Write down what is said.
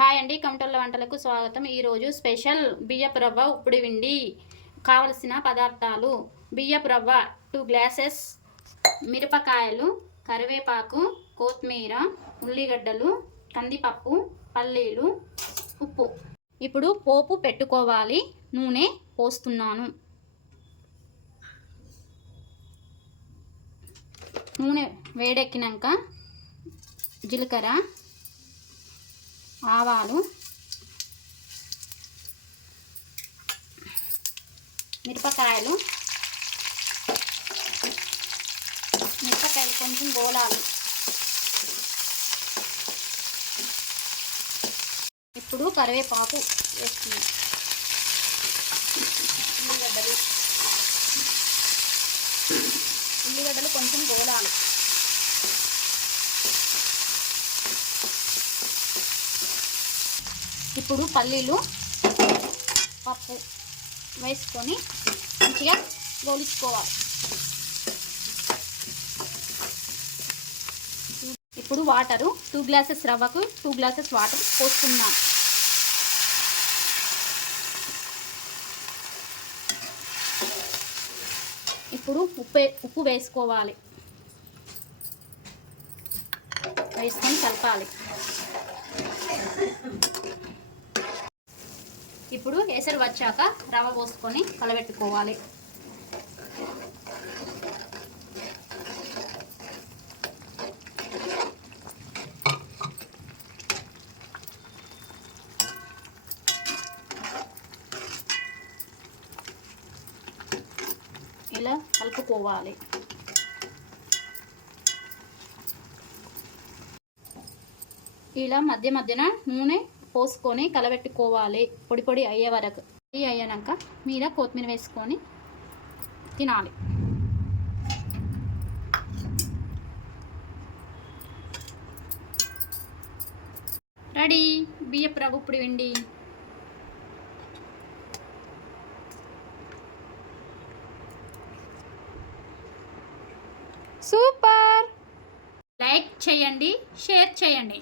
Hi అండి, కమటోళ్ళ వంటలకు స్వాగతం. ఈరోజు స్పెషల్ బియ్యపు రవ్వ ఉప్పుడు విండి. కావలసిన పదార్థాలు: బియ్యపు రవ్వ 2 గ్లాసెస్, మిరపకాయలు, కరివేపాకు, కొత్తిమీర, ఉల్లిగడ్డలు, కందిపప్పు, పల్లీలు, ఉప్పు. ఇప్పుడు పోపు పెట్టుకోవాలి. నూనె పోస్తున్నాను. నూనె వేడెక్కినాక జీలకర్ర, ఆవాలు, మిరపకాయలు కొంచెం గోలాలి. ఇప్పుడు కరివేపాకు వేస్తున్నాం. ఉల్లిగడ్డలు కొంచెం గోలాలి. ఇప్పుడు పల్లీలు, పప్పు వేసుకొని మంచిగా గోలించుకోవాలి. ఇప్పుడు వాటరు 2 గ్లాసెస్ రవ్వకు 2 గ్లాసెస్ వాటర్ పోసుకున్నాం. ఇప్పుడు ఉప్పు వేసుకోవాలి. వేసుకొని కలపాలి. ఇప్పుడు ఎసరు వచ్చాక రవ్వ పోసుకొని కలబెట్టుకోవాలి. ఇలా కలుపుకోవాలి. ఇలా మధ్య మధ్యన నూనె పోసుకొని కలబెట్టుకోవాలి. పొడి పొడి అయ్యే వరకు. ఇది అయ్యాక మీద కొత్తిమీర వేసుకొని తినాలి. రెడీ బియ్యపు రవ్వ ఉప్పుడు విండి. సూపర్! లైక్ చేయండి, షేర్ చేయండి.